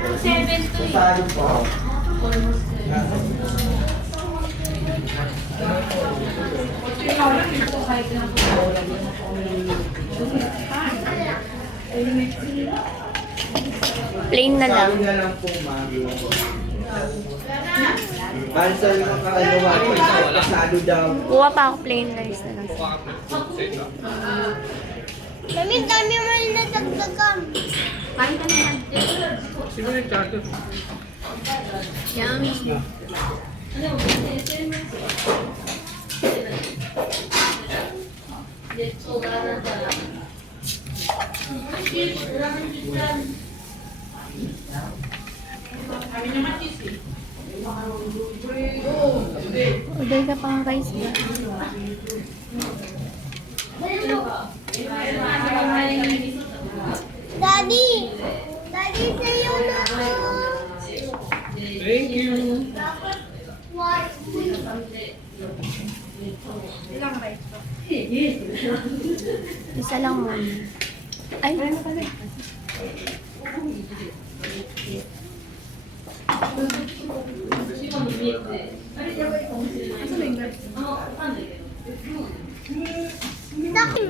7 to eh. Saan po? Plain na lang. Sabi na lang po, ma'am. Cancel ng kakalawa po. Pasado daw. Kuha pa ako plain rice na lang. Dami mo yung nadagdagan. Kain ka na yan. Yummy. Order ka pang rice ba? Daddy! Daddy, sa'yo na ako. Thank you. What? Isa lang muna. Ay, Daki.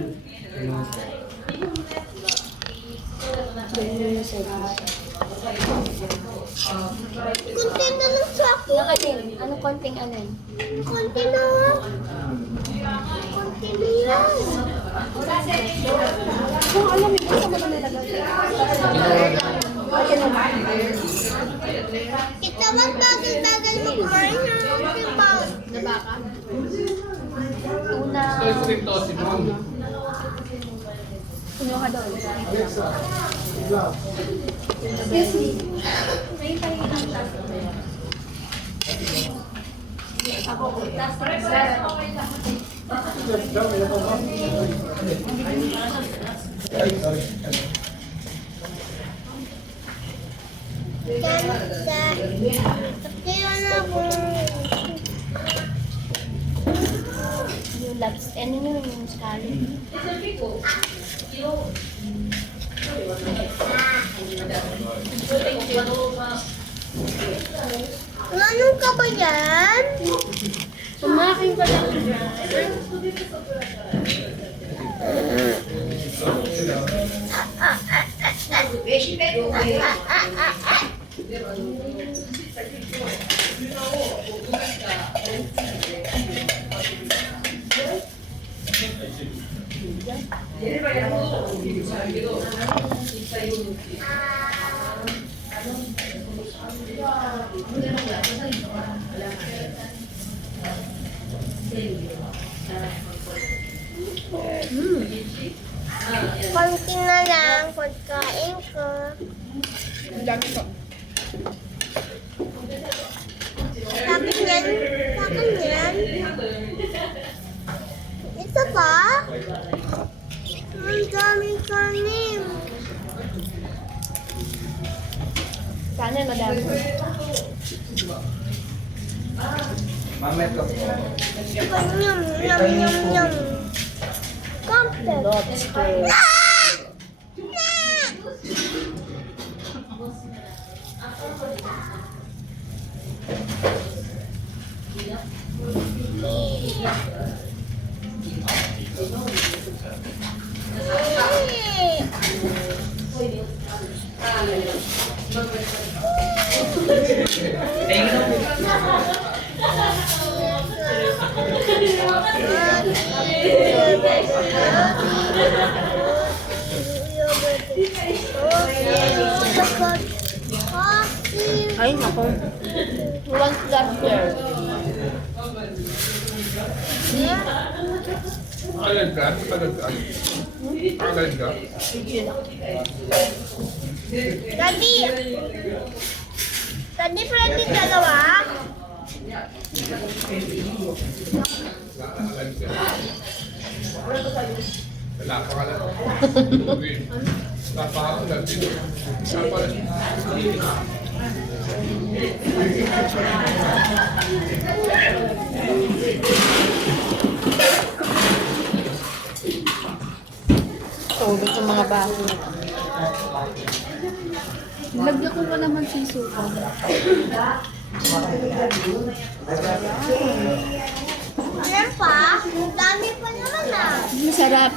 Kunti na lang sa akin. nakatin. Ano konting ano? Kunti na lang. Kunti na yan. Kung alam mo, ito ba nilagay? Kita ba't bagal-bagal mo kumain na? Diba? Una. Puno ka doon. Excuse me. May pahingan lang. Ako. Ganda. Kaya na ako. Yung labs. Ano yun yung scarlet? Anong ka ba yan? Sumaking ka lang. Konti na lang pagkain ko. Sabi niyan. Sabi niyan. Isa pa? Ang daming kanin. Sana madami. Ma'am, ito po. Yum, yum, yum, yum. Complex. Lobster. Ay, nako. Walang lobster. Alin ka? Alin ka? Alin ka? Daddy! Daddy, pwede dalawa? Alin ka? Wala pa ka lang. Wala pa ako lang dito. Wala pa lang. Tulog sa mga baho. Lagyan ko pa naman sisuko. Ayan pa? Ang dami pa naman ah. Masarap.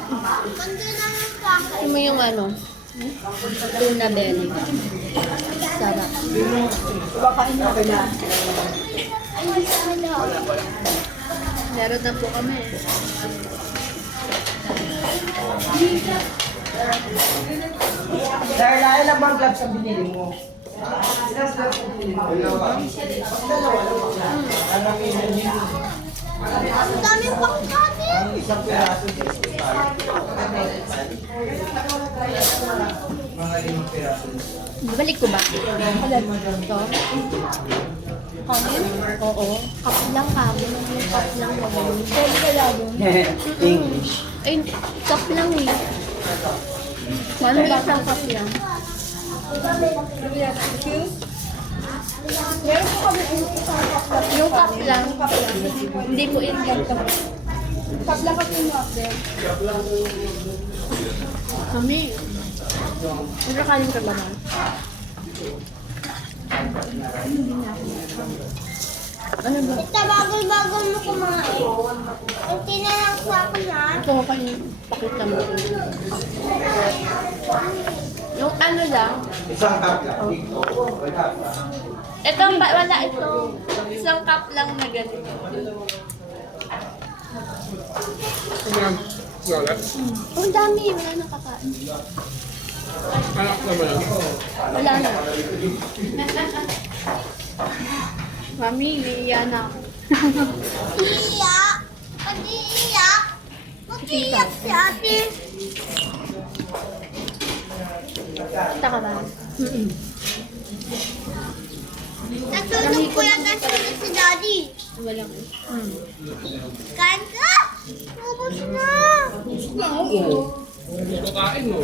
Ganda naman sa akin. Ito mo yung ano? Tuna belly. Sarap. Meron na po kami. Dahil ayaw na bang gloves ang binili mo? Ilang gloves ang binili mo? Dalawa. Ang dami pang kanin. Isang piraso. Mga 5 piraso. Balik ko ba? Ito? Kanin? Oo. Cup lang kami. Cup lang kami. Pwede ka lang. English. Ay, cup lang eh. Ano ba isang cup lang? Yung cup lang. Hindi po in cup. Cup lang kasi yung cup din. Kami. Nagkakanin ka ba na? Ano ba? Ito bagol-bagol mo kumain. Kunti na lang sa akin ha. Ito ko kayo pakita mo. Yung ano lang. Isang cup lang. Wala. Ito, wala ito. Isang cup lang na ganito. Ano yan? Wala. Oh, ang dami. Wala nang kakain. Anak naman yan. Wala na. Mami, iiya na ako. Iiyak. Pati iiyak. Mag-iiyak si ate. Kita ka ba? Natulog ko yan na si daddy. Wala ko. Kain ka? Ubus na. Hindi ko kain mo.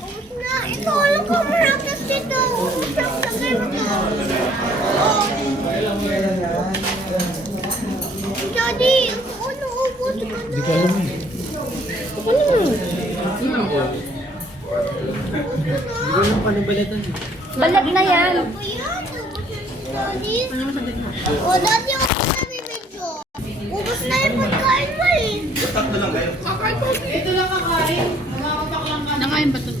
Ubus na. Ito, alam ko maratas dito. Ubus na. Sagay mo to. Oh. Daddy, ano ubus ka na? Balag na yan. Ano yan? Ubus na si daddy. O, daddy, ako na bibidyo. Ubus na yung pagkain mo eh. Nakain ba ito?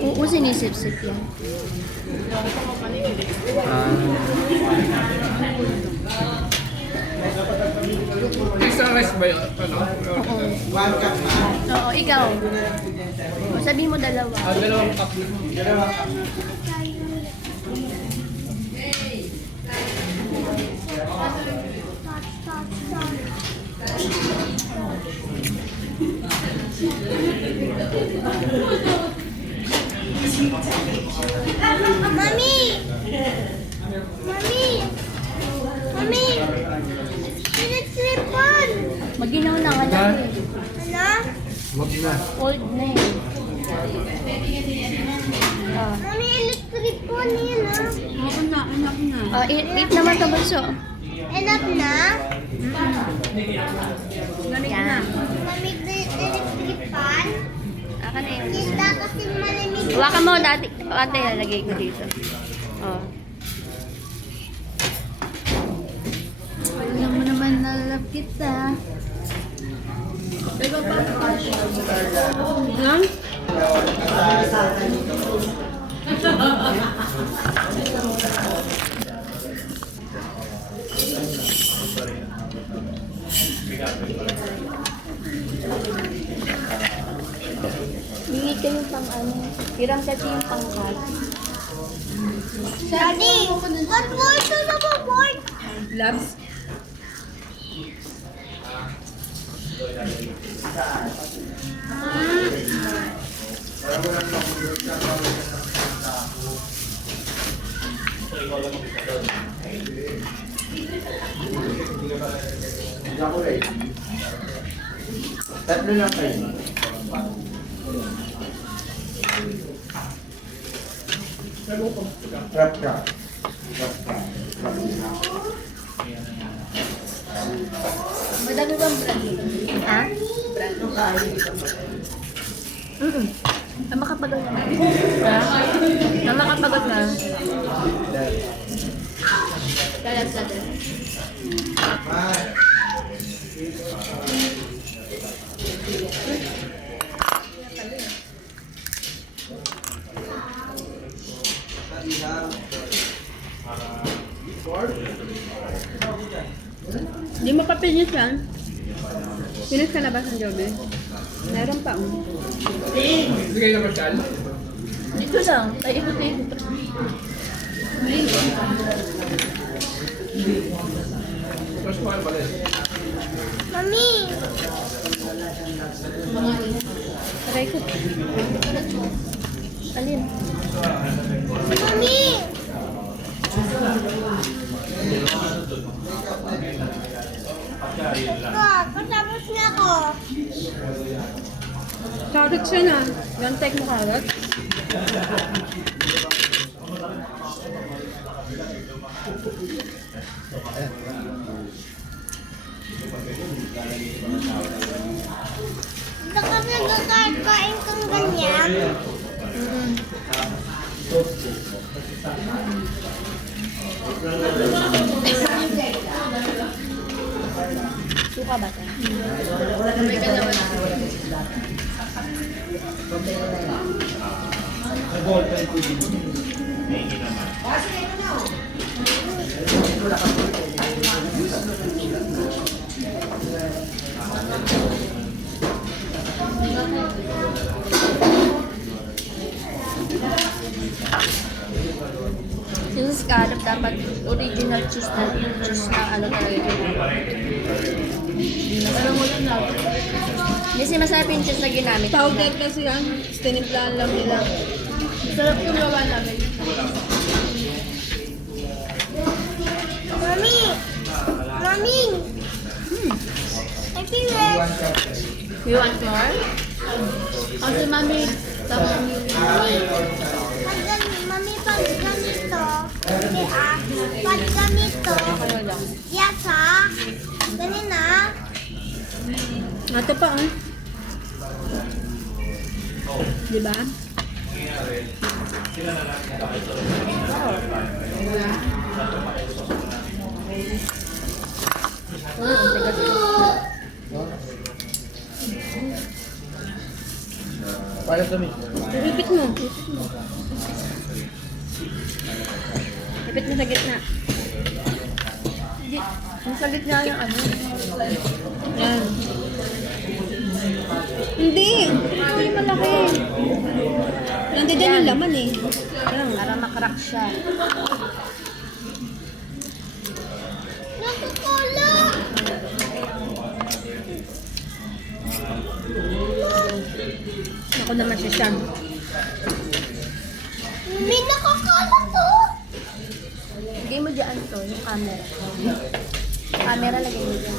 Oo, sinisip-sip yan. Isang rice ba yun? Ano? One cup na. Oo, ikaw. O, sabi mo dalawa. Dalawang cup na. Dalawang cup. Mami! Mami! Mami! Pinag-slipon! Maginaw na, wala eh. Ano? Wag na. Old na eh. Ah. Mami, electric phone yun ah. Oo na, anak na. Eat naman ka bunso. Enough na? Lamig na. Lamig na yung electric fan? Akan na yun. Kita kasi malamig. Hawakan mo, dati. Ate, lagay ko dito. Oh. Alam mo naman na love kita. Pero pa. Lang? Hingi kayo pang ano. Pirang kasi yung pangkat. Daddy, ba't mo ito nababoard? Labs? Hindi ako ready. Tatlo lang kayo. Trap ka. Madami bang brand? Ha? Brand. Makapagod na. Makapagod na. Kalat natin. Hindi mo pa finish yan. Finish ka na ba sa Jobe? Meron pa. Hindi kayo na masyal. Dito lang. Ay, ikot-ikot. Mas mahal pala eh. Mami! Aray ko. Alin? Mami! Patapos na ako. Carrots yun ah. Yung take mo carrots. Ito kasi nagkakain kang ganyan. Suka ba ito? Yung scallop dapat original cheese na ano talaga. Alam mo yun na. Kasi masarap yung cheese na ginamit. Powder kasi yan. Tinimplahan lang nila. Sarap yung gawa namin. Mami! Mami! Happy birthday! You want more? Kasi mami, tapos Mami, pag ganito, pag ganito, yasa, ganun na. Ito pa oh. Diba? Para kami. Ipit mo. Ipit mo sa gitna. ang sa gitna yung ano. Yan. Hindi. Hindi malaki. Nandiyan yung laman eh. Yan. Para makrack siya. Nakakala! Ako naman si Sean. May nakakala to! Lagay mo dyan to, yung camera. Camera lagay mo dyan.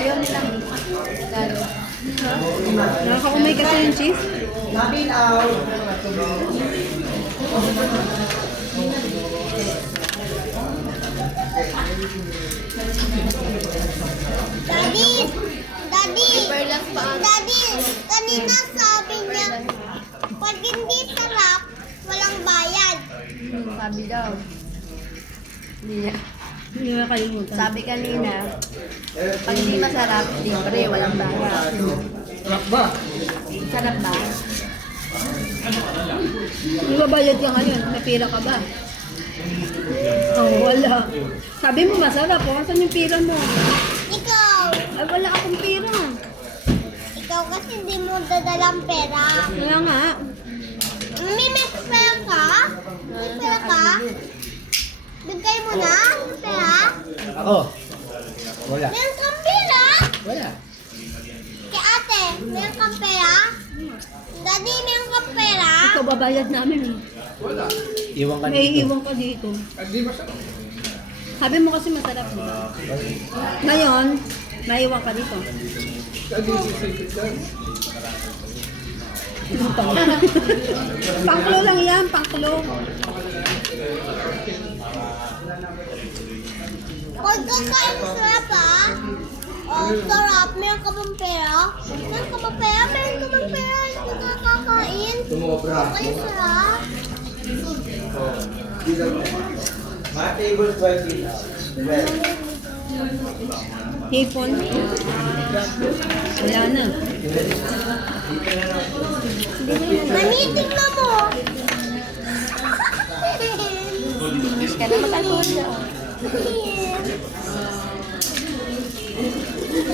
Ayaw nila. Lalo. Nakakaumay kasi yung cheese. Daddy! Daddy! Daddy! Kanina sabi niya, pag hindi sarap, walang bayad. Sabi daw. Hindi niya. Hindi na kalimutan. Sabi kanina, pag hindi masarap, libre, walang bayad. Sarap ba? Sarap ba? Hindi ba bayad yung ano yun? May pira ka ba? Oh, wala. Sabi mo masarap oh. Saan yung pira mo? Ikaw! Ay, wala akong pira. Ikaw kasi hindi mo dadalang pera. Wala nga. May pera ka? May pera ka? Bigay mo na yung pera? Ako. Wala. Meron kang pera? Wala. Meron kang pera? Daddy, meron kang pera? Ikaw babayad namin eh. Wala. Iwan ka May dito. iwan ka dito. Hindi masarap. Sabi mo kasi masarap, di ba? Ngayon, naiwan ka dito. Hindi sisipit yan. Pangklo lang yan, pangklo. Pagkakain sarap ah. Oh, sarap. Meron ka bang pera? Meron ka bang pera? Meron ka bang pera? Hindi ka kakain. Tumobra. Okay, sarap. Mga table 20 now. Hipon. Wala na. Mami, tingnan mo. Ka na matagod na.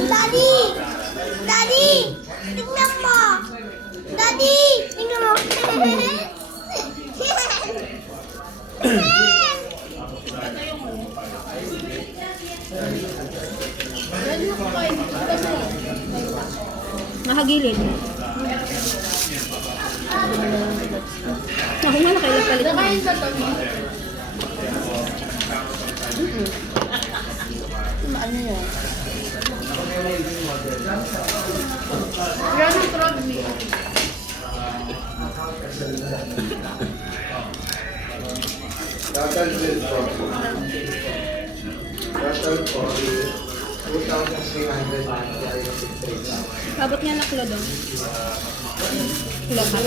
Daddy! Daddy! Tingnan mo! Daddy! Tingnan mo! Nakagilid. Ako nga nakailang palit na. Ano yun? Total bill po. Total po is 2,300. Abot niya na kilo doon. Kilo ka.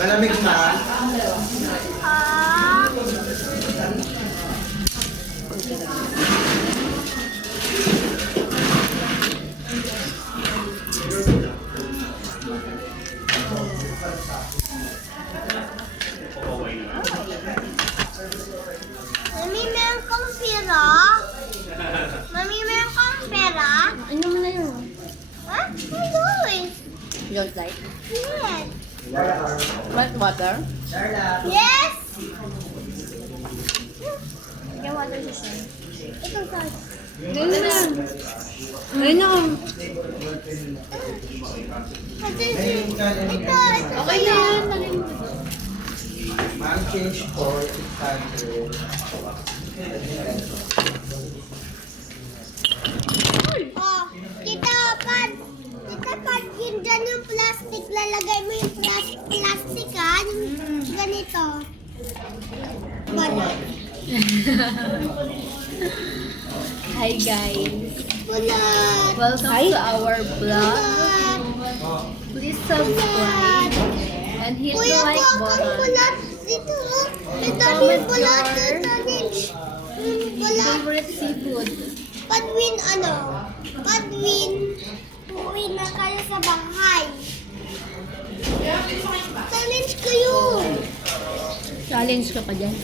Malamig na. Ah! Mami, meron kang pera? Mami, meron kang pera? Ano mo na yun? Huh? I do it. You don't like? Yes. Want water? Yes. Get water to share. Ito, guys. Ayun na. Ayun na. Ito. Okay na yan. Ma'am, change for 600. Oh, kita pag yun dyan yung plastic, lalagay mo yung plastic ha, yung ganito. Balat. Hi guys. Balat. Welcome to our vlog. Balat. Please subscribe and hit the Kuya like ko, ang button. balat dito. Ang daming balat. Ang daming balat. Favorite seafood. Padwin uwi na kayo sa bahay. Challenge kayo. Challenge ka pa dyan.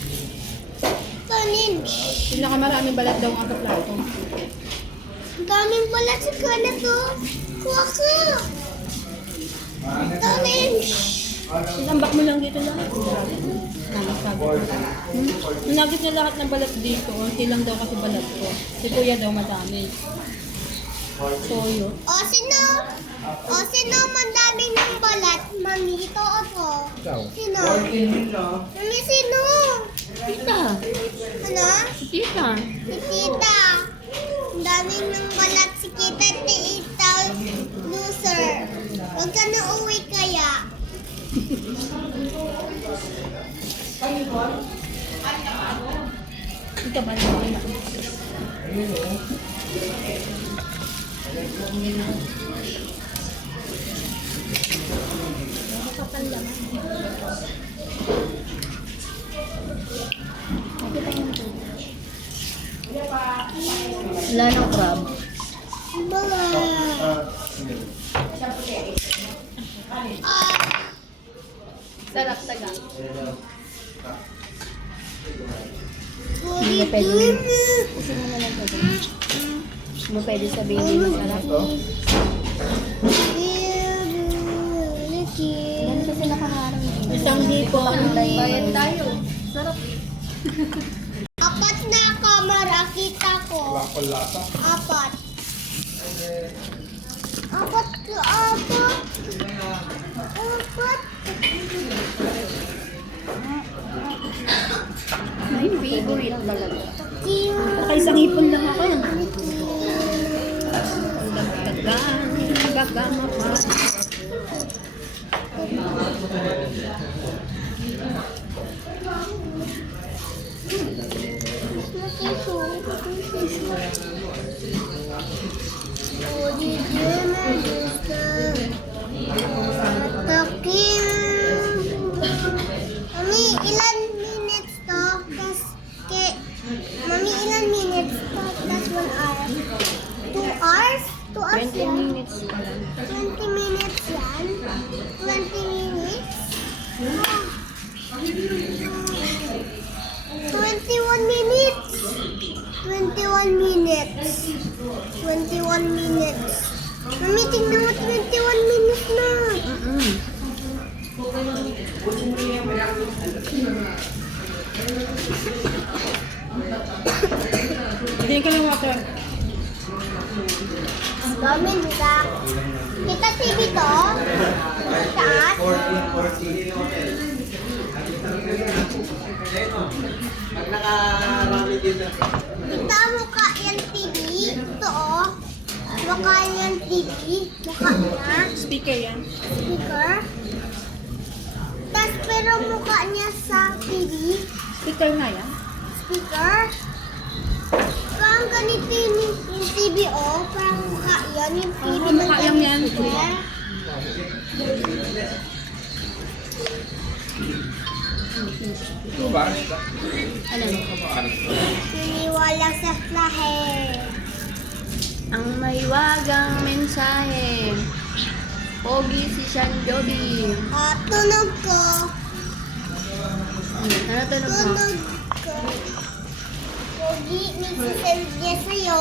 Challenge. Pinakamaraming balat daw ang plato. Ang daming balat sa kalat oh. Kuha ka. Challenge. Sinambak mo lang dito lahat. Nagit niya lahat ng balat dito. Unti lang daw kasi balat ko. Si kuya daw madami. Soyo. Sino mandaming ng balat? Mami, ito o to. Sino? Mami, sino? Tita. Ano? Tita. Si Tita. Ang daming ng balat si Tita, loser. Huwag ka na uwi kaya. Ito ba naman? Wala ng crab. Balat. Sarap taga. Hindi na pwede. Kasi mo na lang pwede. Hindi mo pwede sabihin hindi masarap. Yan kasi nakaharang dito. Isang hipo ang Bayan tayo. Sarap. Apat na kamera kita ko. Wala ko lasa. Talaga. Cute. Nakaisang ipon lang ako yan. Gagama pa. Mami, ilan minutes to? Mami, ilan minutes to? That's 1 hour. 2 hours? 2 hours 20 yan? minutes pa lang. 20 minutes yan? 20 minutes? 21 minutes. 21 minutes. 21 minutes. Mami, tingnan mo 21 minutes na. Hindi ka lang water. Ang dami nila. Kita TV to? Taas? Kita mukha yan TV. Ito oh. Mukha yan TV. Mukha niya. Speaker yan. Speaker. Tas pero mukha niya sa TV. Speaker nga yan. Speaker. Parang ganito yung TV oh. Parang mukha yan. Yung TV Oo, mukha lang yan. Speaker. Ito ba? Ano? Siniwala sa flahe. Ang mahiwagang mensahe. Pogi si Sean Joby. Tunog ko. Ano tunog mo? Tunog ko. Pogi, may sisend niya sa'yo.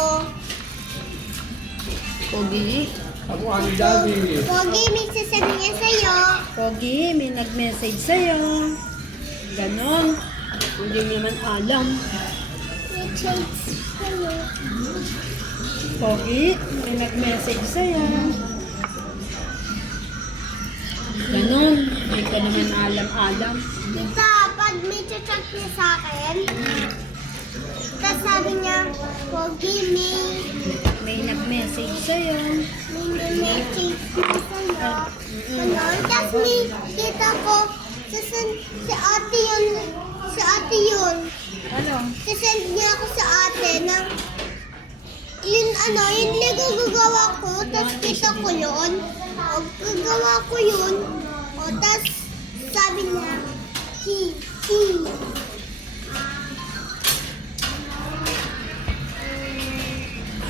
Pogi. Ako ang daddy. Pogi, may sisend niya sa'yo. Pogi, may nag-message sa'yo. Ganon. Hindi mo naman alam. May chat sa'yo. Pogi, may nag-message sa'yo. Ganon. Hindi ka naman alam-alam. Tita, pag may chat niya sa akin, tapos sabi niya, Pogi, May nag-message sa'yo. may message niya sa'yo. Ganon. Tapos may kita ko, si ate yun. Ano? Sisend niya ako sa ate ng yun yung Lego gagawa ko, tapos kita ko yun. O, gagawa ko yun. O, tapos sabi niya, hi.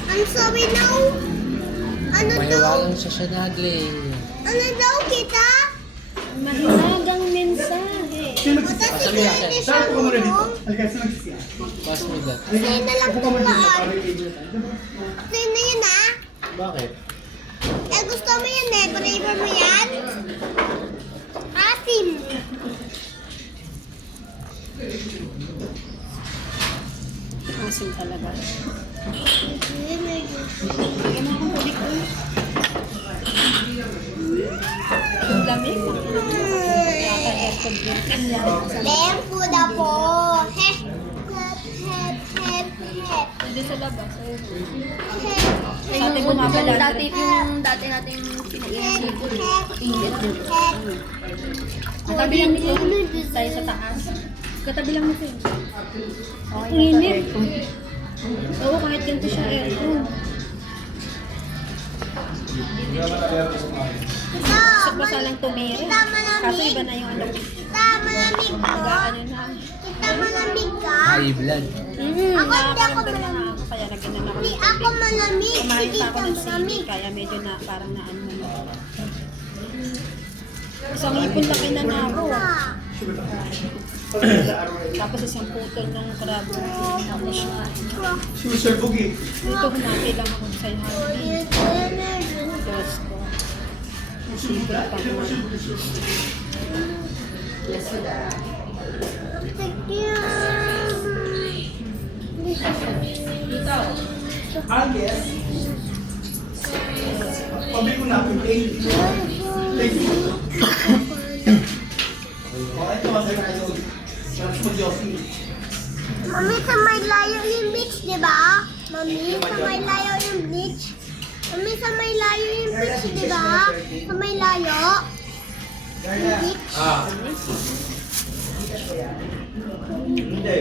I'm sorry now. Ano daw? Sa siya nagli. Ano daw kita? Mahinagang mensahe. O, tapos hindi siya tulong. Pass me that. Sa'yo na lang tumaan. Sa'yo na yun ah. Bakit? Eh, gusto mo yan eh. Flavor mo yan? Asim. Asim talaga. Yun na yun. Bigyan mo akong pulik ko. Ang lamig. Kaka-aircon din. Tempo na po. Hep, hep, hep, hep, hep. Hindi sa labas. Hep, Dati bumabala. Yung dati natin pinaisip. Ingat yun. hep. Katabi lang nito. Tayo sa taas. Katabi lang nito. Okay, Ang init. Oo, kahit ganito siya aircon. Ito, Sa basa lang tumiri. kita Kaso iba malamig. na yung ano. Kita malamig ko. Ano na. Kita malamig ka. High blood. Ako hindi ako Nakakaramdam na malamig. ako. Kaya lagyan na ako Hindi ng ako malamig. Kumain Hindi pa ako ka ng sili. malamig. Kaya medyo na parang na ano na. Isang ipon laki na na ako. Tapos isang putol ng crab. Tapos dito humapi lang ako sa happy. Diyos ko. Nasipot pa ko. Pabili ko na, 15. Thank you. Oh, ito, mas mo Diyos. Mami, sa may layo yung beach, di ba? Mami, sa may layo yung beach. Mami, sa may layo yung beach, di ba? Sa may layo. Yung beach. Hindi.